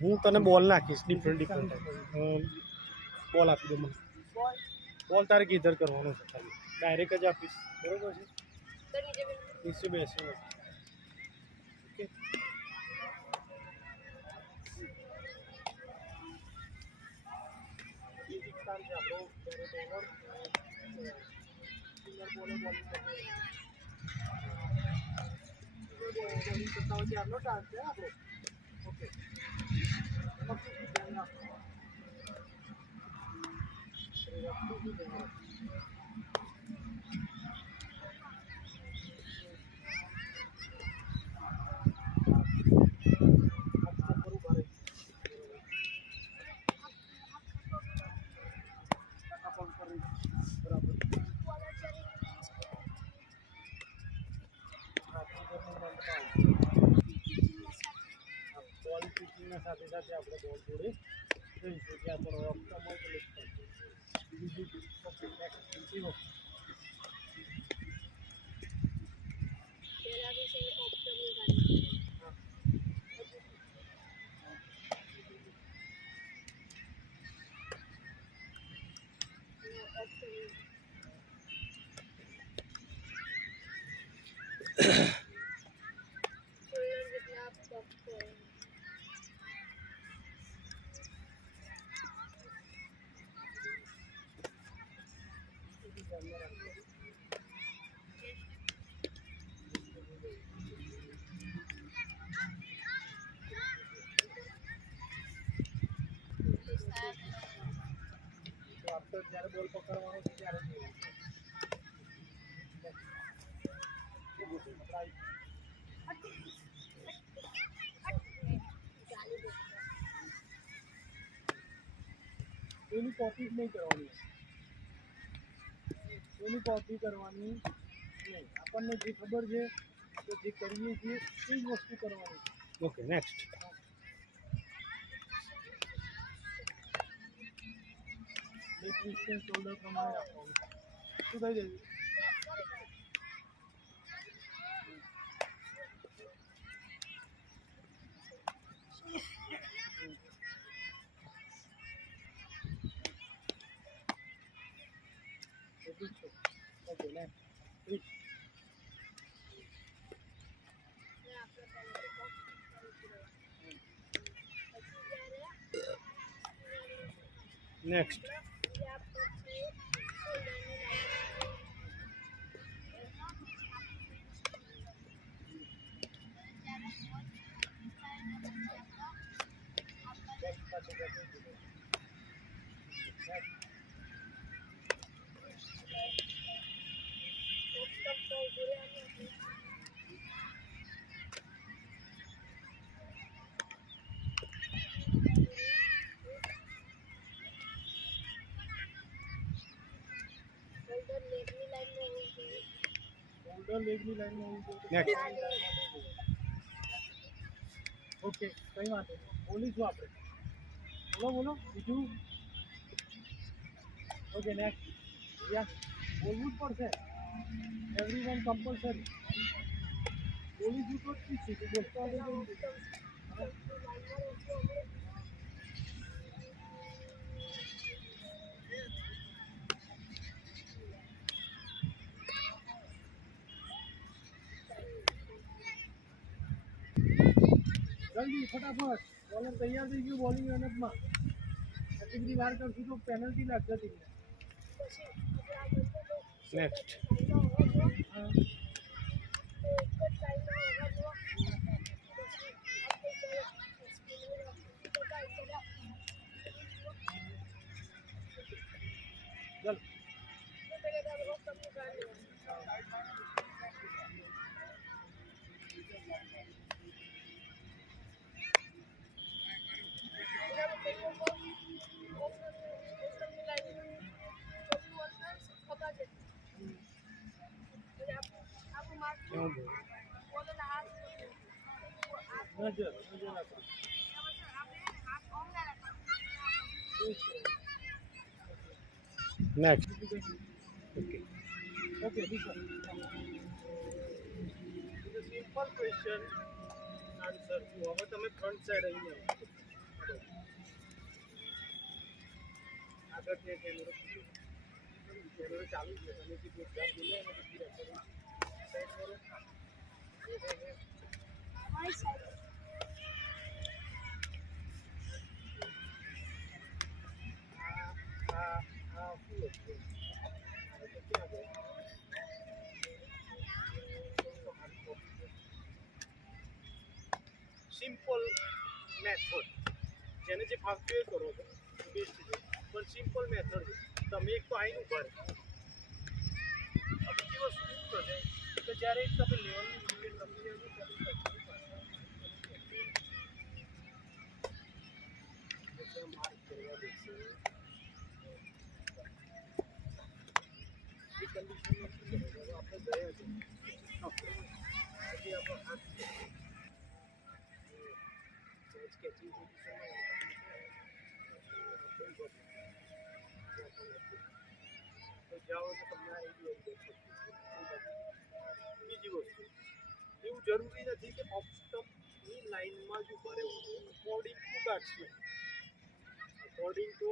હું તને બોલ નાખીશ ડિફરન્ટ બોલ આપી દો મને બોલ તારે કીધર કરવાનો છે ખાલી ડાયરેક્ટ જ આપીશ બરોબર છે નીચે બેસો ઓકે સ્થાન છે આપણો બોલે બોલિંગ કરતા હોય ત્યારનો ટાઈમ છે આપણો ઓકે બોલ પિચિંગના સાથે સાથે આપણે બોલ જોડે જઈશું જ્યાં પણ ઓપ્શન હોય તો લિફ્ટ બીજું ઓકે નેક્સ્ટ ઇવો આપણે જ્યારે બોલ પકડવાનો છે ત્યારે એની કોપી જ નહીં કરવાની એની કોપી કરવાની નહીં આપણને જે ખબર છે કે જે કરીએ છીએ એ જ વસ્તુ કરવાની ઓકે નેક્સ્ટ ડિસ્ટન્સ શોલ્ડર પ્રમાણે રાખવાનું શું થઈ જાય ઓકે નેક્સ્ટ લેગની લાઈનમાં ઓકે કઈ વાત બોલીશું આપણે બોલો બોલો બીજું ઓકે નેક્સ્ટ યસ બોલવું જ પડશે એવરી વન કમ્પલસરી બોલીશું તો જ શીખીશું બોલતો જલ્દી ફટાફટ બોલર તૈયાર થઈ ગયું બોલિંગ રનઅપમાં એટલી બધી વાર કરશું તો પેનલ્ટી લાગશે ટીમને નેક્સ્ટ ચલ નજર રાખો next okay okay this one is a simple question answer હવે તમે ફ્રન્ટ સાઈડ આવી જાઓ છે કેમેરો કેમેરો ચાલુ છે તમે જે પ્રોગ્રામ બોલ્યા એને બધી રેકોર્ડિંગ સાઈડ કરો સિમ્પલ મેથડ જેને જે ફાવતું એ કરો છો બેસ્ટ છે પણ સિમ્પલ મેથડ છે તમે એક તો આવીને ઉભા રહે બીજી વસ્તુ શું થશે કે જ્યારે તમે લેવલની વિકેટ રમી રહ્યો છો ત્યારે માર્ક કરવા દેશે એ કન્ડિશનમાં શું કરે આપણે ગયા છે પછી આપણો હાથ સ્કેચિંગ જાઓ તો તમને બીજી વસ્તુ એવું જરૂરી નથી કે ઓફ સ્ટમ્પની લાઇનમાં જ ઉભા રહેવું અકોર્ડિંગ ટુ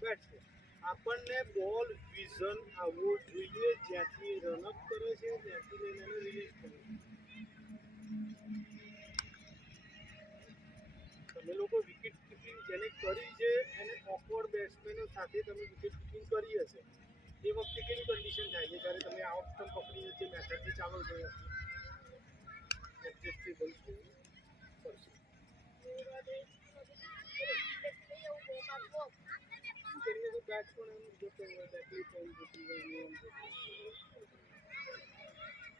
બેટ્સમેન આપણને બોલ વિઝન આવવું જોઈએ જ્યાંથી રનઅપ કરે છે ત્યાંથી લઈને એને રિલીઝ કરે છે તમે લોકો વિકેટ કીપિંગ જેને કરી છે એને ઓકવર્ડ બેટ્સમેનો સાથે તમે વિકેટ કીપિંગ કરી હશે એ વખતે કેવી કન્ડિશન થાય છે જ્યારે તમે આઉટ સ્ટમ્પ પકડીને જે મેથડથી ચાલો છો એડજસ્ટેબલ છે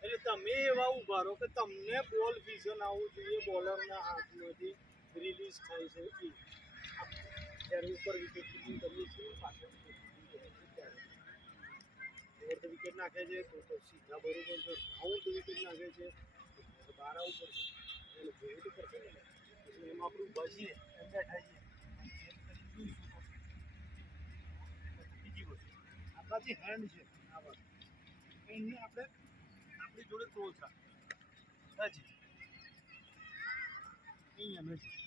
એટલે તમે એવા ઉભા રહો કે તમને બોલ વિઝન આવવું જોઈએ બોલરના હાથમાંથી રિલીઝ થાય છે એ જ્યારે ઉપર વિકેટ કીપિંગ કરીએ છીએ પાછળ ઓવર ધ વિકેટ નાખે છે તો સીધા બરોબર છે રાઉન્ડ વિકેટ નાખે છે બહાર આવવું પડશે એટલે જોવું તો પડશે ને એટલે એમાં આપણે ઊભા છીએ એમ બેઠા છીએ બીજી વસ્તુ આપણા જે હેન્ડ છે આ વાત એને આપણે આપણી જોડે ક્લોઝ રાખીએ હજી અહીંયા નથી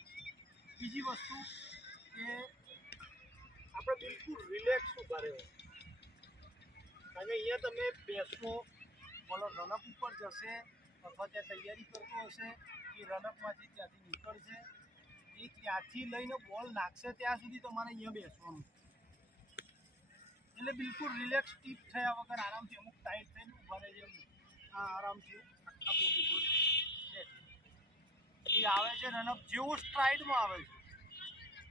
બીજી વસ્તુ કે આપણે બિલકુલ રિલેક્સ ઊભા રહેવું કારણ કે અહીંયા તમે બેસો બોલો રનઅપ ઉપર જશે અથવા ત્યાં તૈયારી કરતો હશે એ રનઅપમાંથી ત્યાંથી નીકળશે એ ત્યાંથી લઈને બોલ નાખશે ત્યાં સુધી તમારે અહીંયા બેસવાનું એટલે બિલકુલ રિલેક્સ ટીપ થયા વગર આરામથી અમુક ટાઈટ થઈને ઊભા રહે છે આ આરામથી આખા પગ ઉપર એ આવે છે રનઅપ જેવું સ્ટ્રાઇડમાં આવે છે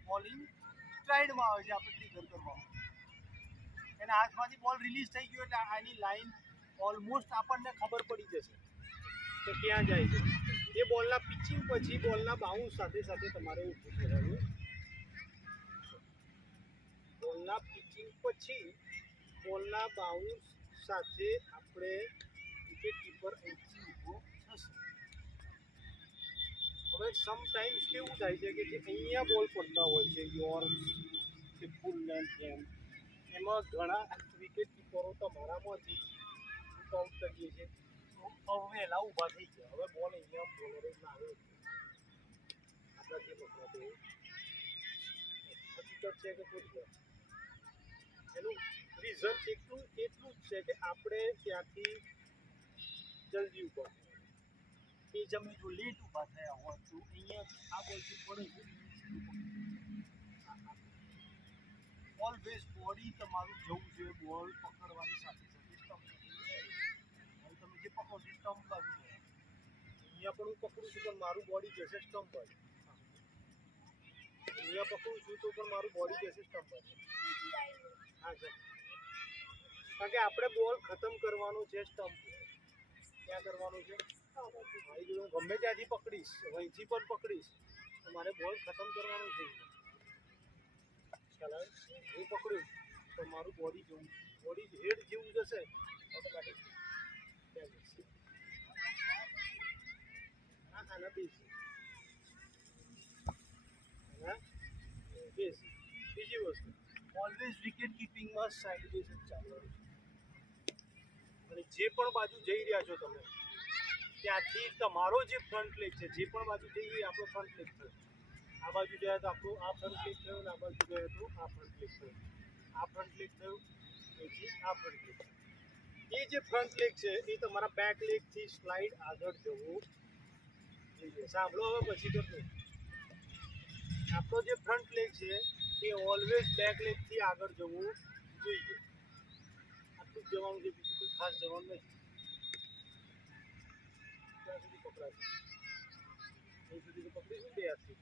બોલિંગ સ્ટ્રાઇડમાં આવે છે આપણે ટ્રિગર કરવામાં એના હાથમાંથી બોલ રિલીઝ થઈ ગયો એટલે આની લાઈન ઓલમોસ્ટ આપણને ખબર પડી જશે કે ક્યાં જાય છે એ બોલના પિચિંગ પછી બોલના બાઉન્સ સાથે સાથે તમારે ઊભું થવાનું બોલના પિચિંગ પછી બોલના બાઉન્સ સાથે આપણે વિકેટ કીપર અહીંથી ઊભો થશે હવે સમટાઈમ્સ કેવું થાય છે કે જે અહીંયા બોલ પડતા હોય છે યોર્ક્સ કે ફૂલ લેન્થ ગેમ એમાં ઘણા વિકેટ કીપરો તમારામાંથી આઉટ કરીએ છીએ તો વહેલા ઊભા થઈ ગયા હવે બોલ અહીંયા બોલરે ના આવ્યો આપણા જે પકડાતો હકીકત છે કે ખોટી એનું રીઝન એટલું જ છે કે આપણે ત્યાંથી જલ્દી ઊભા એ જ અમે જો લેટ ઊભા થયા હોત તો અહીંયા આ બોલથી પડે છે ઓલવેઝ બોડી તમારું જવું જોઈએ બોલ પકડવાની સાથે સાથે સ્ટમ્પ તમે જે પકડો છો સ્ટમ્પ બાજુ અહીંયા પણ હું પકડું છું પણ મારું બોડી જશે સ્ટમ્પ બાજુ અહીંયા પકડું છું તો પણ મારું બોડી જશે સ્ટમ્પ બાજુ હા સર કારણ કે આપણે બોલ ખતમ કરવાનો છે સ્ટમ્પ ક્યાં કરવાનું છે મારી જોડે હું ગમે ત્યાંથી પકડીશ અહીંથી પણ પકડીશ તો મારે બોલ ખતમ કરવાનું છે ખ્યાલ આવે હું પકડ્યું તો મારું બોડી જેવું બોડી હેડ જેવું જશે ઓટોમેટિક ત્યાં જશે આના બેસી બેસી બીજી વસ્તુ ઓલવેઝ વિકેટ કીપિંગમાં સાઈડ બેઝ જ ચાલવાનું છે અને જે પણ બાજુ જઈ રહ્યા છો તમે ત્યાંથી તમારો જે ફ્રન્ટ લેગ છે જે પણ બાજુ જઈએ આપણો ફ્રન્ટ લેગ છે આ બાજુ જાય તો આપણું આ ફ્રન્ટ ક્લિક થયું ને આ બાજુ જાય તો આ ફ્રન્ટ ક્લિક થયું, આ ફ્રન્ટ ક્લિક થયું પછી આ ફ્રન્ટ ક્લિક. એ જે ફ્રન્ટ લેગ છે એ તમારા બેક લેગથી સ્લાઇડ આગળ જવું જોઈએ. સાંભળો હવે પછી કરજો. આપણો જે ફ્રન્ટ લેગ છે એ ઓલવેઝ બેક લેગથી આગળ જવું જોઈએ. આટલું જ જવાનું છે, બીજું કંઈ ખાસ જવાનું નથી. ત્યાં સુધી પકડાશે, અહીં સુધી તો પકડીશું બે હાથથી,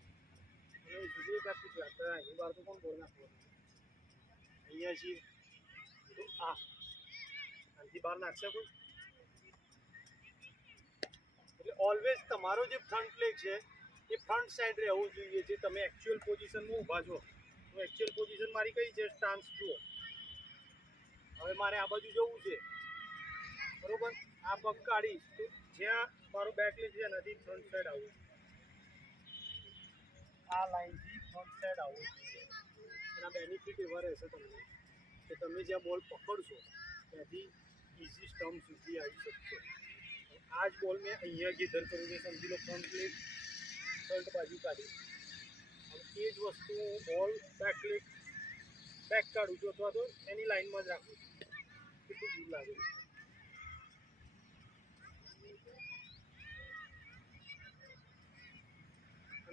અને અહીં સુધી એક હાથથી છે. અત્યારે અહીં બહાર તો કોણ બોલ નાખવાનું? અહીંયા છીએ તો આ આનાથી બહાર નાખશે કોઈ? એટલે ઓલવેઝ તમારો જે ફ્રન્ટ લેગ છે એ ફ્રન્ટ સાઈડ રહેવું જોઈએ. જે તમે એકચ્યુઅલ પોઝિશનમાં ઊભા છો, તો એકચ્યુઅલ પોઝિશન મારી કઈ છે? સ્ટાન્સ જુઓ. હવે મારે આ બાજુ જવું છે, બરોબર? આ પગ કાઢીશ તો જ્યાં મારો બેક લેગ છે એનાથી ફ્રન્ટ સાઈડ આવું, આ લાઈનથી ફ્રન્ટ સાઈડ આવું. એના બેનિફિટ એવા રહેશે તમને કે તમે જ્યાં બોલ પકડશો ત્યાંથી ઇઝી સ્ટમ્પ સુધી આવી શકશો. આ જ બોલ મેં અહીંયા ગીધર કરું છે, સમજી લો ફ્રન્ટ લેગ ફ્રન્ટ બાજુ કાઢી. હવે એ જ વસ્તુ હું બોલ બેક લેગ બેક કાઢું છું અથવા તો એની લાઈનમાં જ રાખું છું. કેટલું દૂર લાગે છે.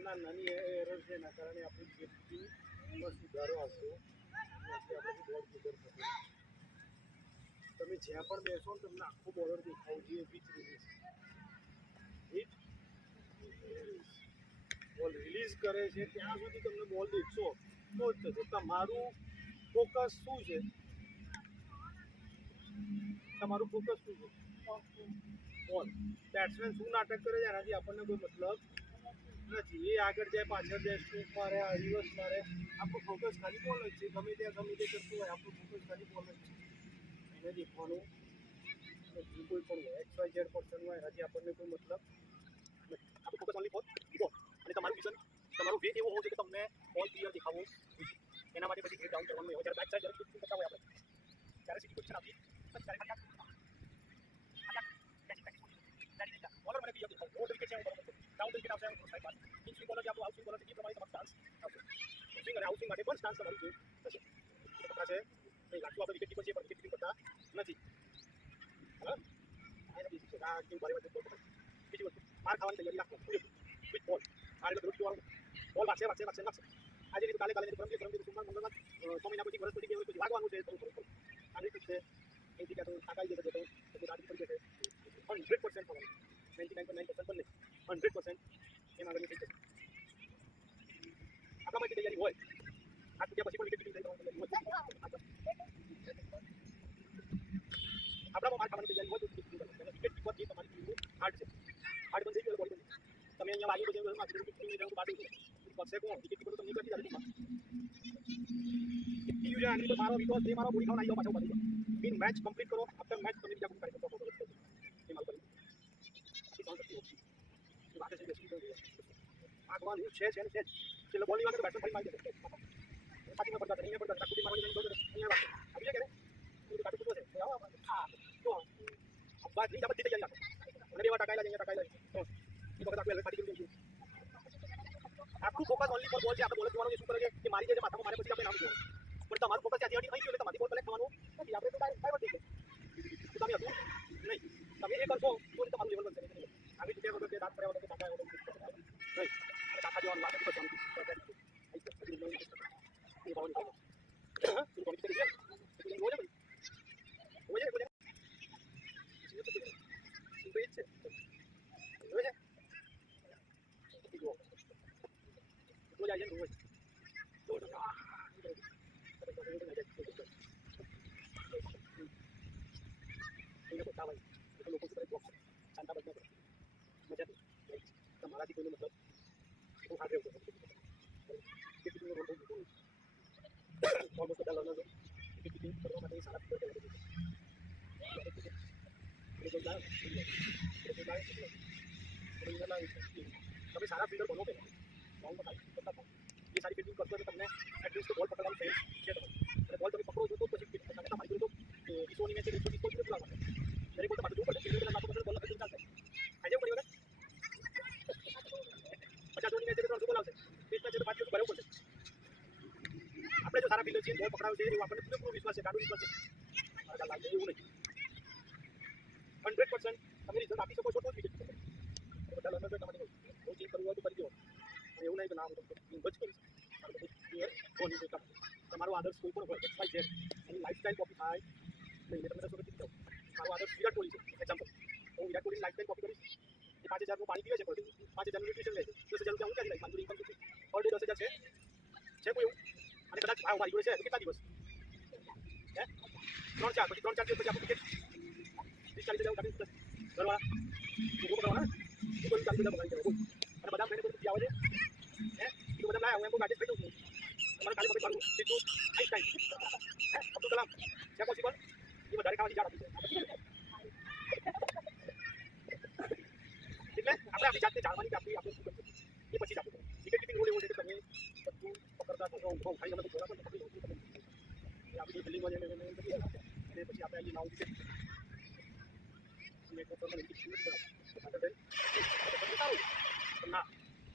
નાની એરર છે એના કારણે આપણી સેફ્ટીમાં સુધારો આવતો નથી. આપણે બોલ ગીધર થતો. તમે જ્યાં પણ બેસો ને તમને આખો બોલર દેખાવું જોઈએ. બોલ રિલીઝ કરે છે ત્યાં સુધી તમને બોલ દેખશો તો જ થશે. તમારું ફોકસ શું છે? તમારું ફોકસ શું છે? બોલ. બેટ્સમેન શું નાટક કરે છે એનાથી આપણને કોઈ મતલબ નથી. એ આગળ જાય, પાછળ જાય, સ્ટ્રોક મારે, રિવર્સ મારે, આપણું ફોકસ ખાલી બોલ જ છે. ગમે ત્યાં ગમે તે કરતું હોય, આપણું ફોકસ ખાલી બોલ જ છે. એને દેખવાનું કોઈ પણ હોય, XYZ પર્સન હોય, એનાથી આપણને કોઈ મતલબ નથી. આપણું ફોકસ ઓનલી ફોર બોલ. અને તમારું વિઝન, તમારું વે એવો હોવું જોઈએ કે તમને બોલ ક્લિયર દેખાવો જોઈએ. એના માટે પછી ગ્રેડ ડાઉન કરવાનું હોય. જ્યારે બેક સાઈડ જ્યારે શૂટ કરતા હોય આપણે, ત્યારે સીધી પોઝિશન આપીએ, પછી ત્યારે બોલર મને ક્લિયર દેખાવ. ઓવર વિકેટ છે હું બરોબર, ડાઉન વિકેટ આવશે હું સાઈડ બાદ. ઇન સ્વિંગ બોલર જે આપણું આઉટ સ્વિંગ બોલર છે એ પ્રમાણે તમારું સ્ટાન્સ આવશે. સ્વિંગ અને આઉટ સ્વિંગ માટે પણ સ્ટાન્સ તમારું જે થશે. એ પકડા છે નહીં લાગતું આપણે વિકેટ કીપર છે પણ વિકેટ કીપિંગ કરતા નથી. હા, બીજી વસ્તુ માર ખાવાની તૈયારી રાખો. વિથ બોલ આ રીતે રોટી વાળો બોલ વાગશે. આજે નહીં કાલે પરમ સોમવાર મંગળવાર 6 મહિના પછી વર્ષ પછી પછી વાગવાનું છે. આ રીતે છે. એથી ક્યાં તો થાકાઈ જશે તો રાજી પડી જશે. 100% થવાનું. 99.9% પણ નહીં, 100% એમ આગળ થઈ જશે. આપણા માટે તૈયારી હોય. આ ત્યાં પછી પણ વિકેટ કીપિંગ કરવાની તૈયારી હોય. આપણામાં માર ખાવાની તૈયારી હોય તો વિકેટ કીપર એ તમારી ટીમનું હાર્ડ છે. હાર્ડ બંધ થઈ ગયું બોડી બંધ. તમે અહીંયા વાગી તો જેવું માત્ર વિકેટ કીપિંગ જવાનું બાકી છે. પડશે કોણ? વિકેટ કીપર તો તમને કરી દીધા ટીમ જે આની તો મારો વિકોસ જે મારો બોડી ખાવા આવી જાવ પાછો મીન મેચ કમ્પ્લીટ કરો. આફ્ટર મેચ તમે બીજા કોઈ કરી શકો. એ મારું કરી એ કાઉન્ટ કરતી હોતી એ વાત છે. બેસી તો આગવાનું છે એટલે બોલી વાગે તો બેટ્સમેન ફરી મારી જશે. સાચી માં પડતા અહીંયા પડતા કુટી મારવાની નહીં. અહીંયા વાત આવી જાય કે એ કાટુ કુટો છે હા તો બાદ ની જબરદસ્તી તૈયારી રાખો. અને બે વાર ટકાયેલા અહીંયા ટકાયેલા તો એ વખત આપણે ફાટી ગયું. આપણું ફોકસ ઓનલી ફોર બોલ છે. આપણે બોલ જોવાનું શું કરે છે કે મારી જે માથામાં મારે પછી આપણે નામ જોવાનું. પણ તમારું ફોકસ ત્યાંથી હટી નહીં ગયું એટલે તમારી બોલ કલેક્ટ થવાનું નથી. આપણે તો ડાયવર્ટ થઈ ગયું. તમે હતું નહીં, તમે એ કરશો તો તમારું લેવલ બનશે. આવી રીતે વગર દાંત પડ્યા વગર કાકા નહીં કાકા જવાનું વાત નથી કરવાનું. એ ભાવની હા એ કોની કરી છે એ બોલે ભાઈ બોલે બોલે સીધું તો છે જોવે છે તો જાય છે રોજ એને બતાવે તો લોકો કરે બોક્સ શાંતા બદલા મજા તમારાથી કોઈનો મતલબ હું હારે હતો કે તું રોડ પર ઓલમોસ્ટ બધા લર્નર કે ટીમ કરવા માટે સારા ફીચર છે. તમે સારા ફીલ્ડર બનો કે બોલ બતાવો એ સારી ફિલ્ડિંગ કરશો તો તમને એટલીસ્ટ બોલ પકડવાનું સેન્સ છે. અને બોલ તમે પકડો છો તો પછી તમારી જોડે તો ઈસોની મેચ છે ઈસો બોલ પૂરા લાવવાનો દરેક બોલ તમારે જોવું પડશે. ફિલ્ડર નાખો તો બોલ લખી ચાલશે આજે પડી વગર 50 ઓવરની મેચ છે તો 300 બોલ આવશે. 30 મેચ છે તો રાખેલો છે બોલ પકડાયો છે એવું આપણને પૂરેપૂરો વિશ્વાસ છે ગાડો વિશ્વાસ છે મારા લાગે એવું નહીં 100% તમે રિઝલ્ટ આપી શકો છો તો જ વિકેટ બધા લર્નર તમારે બહુ ચેન્જ કરવું હોય તો કરી દો એવું નહીં કે ના હું બચ કરીશ ધોની છે તમારો આદર્શ કોઈ પણ હોય એક્સ વાય ઝેડ એની લાઈફસ્ટાઈલ કોપી થાય નહીં મેં તમને દસો જાઓ મારો આદર્શ વિરાટ કોહલી છે એક્ઝામ્પલ હું વિરાટ કોહલીની લાઈફસ્ટાઈલ કોપી કરીશ એ 5000નું પાણી પીવે છે પર ડે 5000નું ન્યુટ્રિશન લે છે 10000 રૂપિયા હું ક્યાંથી લઈશ મારી ઇન્કમ કેટલી પર ડે 10000 છે કોઈ એવું અને કદાચ ભાવ મારી જોડે છે તો કેટલા દિવસ હે 3-4 પછી 3-4 દિવસ પછી આપણું ક્રિકેટ 30-40 હજાર કાઢી ઘરવાળા ઉભો કરવાના શું કરું 40 હજાર બગાડી દેવા બોલ અને બધા ફ્રેન્ડ બધું આવે છે હે તો બધા લાયા હું એમ ગાડી થઈ દઉં તમારે કાલે મગજ મારું સીધું આઈન્સ્ટાઈન હે અબ્દુલ કલામ છે પોસિબલ એ વધારે ખાવાની જાણ આપી છે એટલે આપણે આપણી જાતને જાણવાની કે આપણે શું કરવું એ પછી જ આપણે વિકેટ કીપિંગ રોલ એવો છે કે તમે બધું પકડતા છો ઉભો ખાઈ તમે થોડા પણ પકડી લો તમે આપણી બિલ્ડિંગમાં જઈને અને પછી આપણે અહીં નાવ વિકેટ મેં તો તમને વિકેટ શૂટ કરાવ સારું ના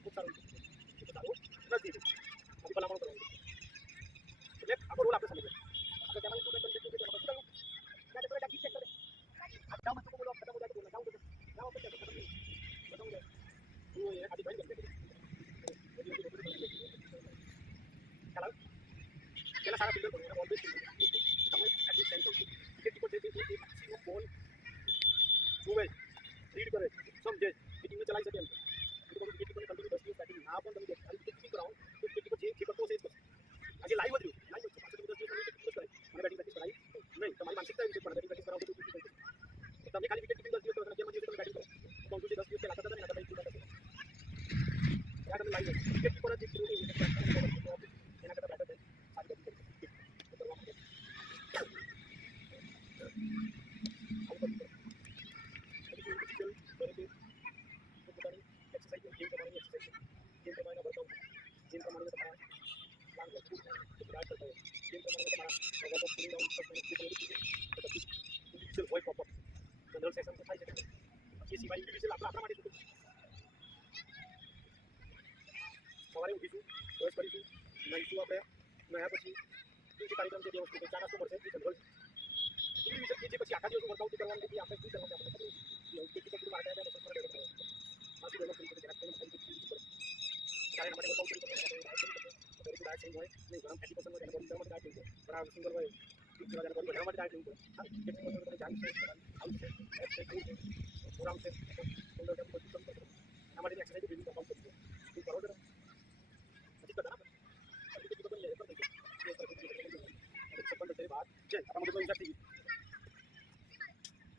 ખૂબ સારું સારું નથી આપણી ભલામણ કરવાની એટલે આપણો રોલ આપણે સમજીએ આપણે તેમાં શું કંઈ કંઈ કંઈ બતાવું ના તો ડાકી ચેક કરે જાઓ મત બોલો ખતમ હો જાય તો બોલો જાઓ જાઓ પછી ખતમ બતાવું જાય હું એ આધી ભાઈ કરતે ચાલો પેલા સારા ફિલ્ડર બનો ઓલવેઝ તમે એટલી સેન્ટર વિકેટ કીપર જે નો બોલ જુએ રીડ કરે સમજે હિટિંગ ચલાવી શકે એમ તો વિકેટ કીપરને કન્ટિન્યુ 10 દિવસ બેટિંગ ના પણ તમે ખાલી વિકેટ કીપિંગ કરાવો તો વિકેટ કીપર જે કરતો હશે એ જ કરશે આજે લાઈવ જ રહ્યું પાછળ 10 દિવસ વિકેટ કીપર કરે મને બેટિંગ પ્રેક્ટિસ કરાવી નહીં તમારી માનસિકતા એવી છે પણ બેટિંગ પ્રેક્ટિસ કરાવો તો તમે ખાલી વિકેટ કીપિંગ 10 દિવસ કરો તમે કેમ તમે બેટિંગ કરો તો 10 દિવસ પહેલા કરતા હતા ને તમે પૂરા કરતા યાર તમે લાઈવ વિકેટ કીપર જ પૂરું એના કરતા બેટર સારી બેટિંગ જનરલ સેશન તો થાય છે એ સિવાય ઇન્ડિવિજ્યુઅલ આપણા માટે સવારે ઉઠીશું બ્રશ કરીશું નાહીશું આપણે નયા પછી જે કાર્યક્રમ છે તે વસ્તુ ચા નાસ્તો મળશે એ જનરલ ઇન્ડિવિજ્યુઅલ જે પછી આખા દિવસ વર્કઆઉટ કરવાનું છે આપણે શું કરવાનું આપણે ખબર કેટલી કેટલી મારે ત્યાં બસ કરે માસી ડેવલપ કરી શકે જરાક કારણ માટે વર્કઆઉટ કરી શકે ડાયટ નહીં હોય નહીં ગરમ 30% હોય એને બોડી માટે ડાયટ નહીં હોય પણ આ સિંગલ હોય બધા માટે ડાયટ નહીં હોય હા 30% તમે જાણ છે આઉટ છે એપ છે છે પ્રોગ્રામ છે અંદર તમે બધું કમ કરો આ માટે એક્સરસાઇઝ બિલ્ડિંગ કામ કરજો શું કરો જરા પછી કરતા ના પછી કેટલી બધી લેવલ પર દેખો ये सब तेरी बात चल अपना मुझे तो इंजर थी